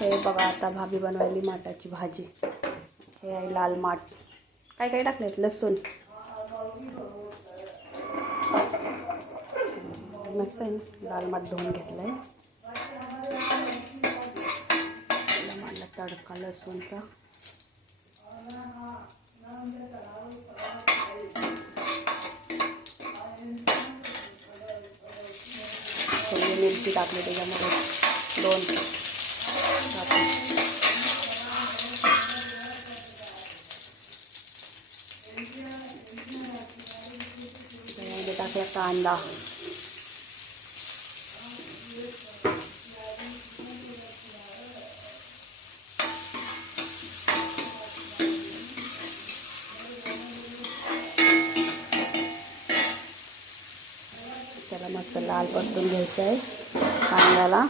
हे बघा आता भाभी बनवायली माठाची भाजी. हे आहे लाल माठ. काय काय टाकले? लसूण मस्त आहे. लाल माठ धुवून घेतलं आहे. मारला तडका लसूणचा. थोडी मिरची टाकली त्याच्यामध्ये 2 त्यामध्ये टाकला कांदा. त्याला मस्त लाल परतून घ्यायचं आहे कांद्याला.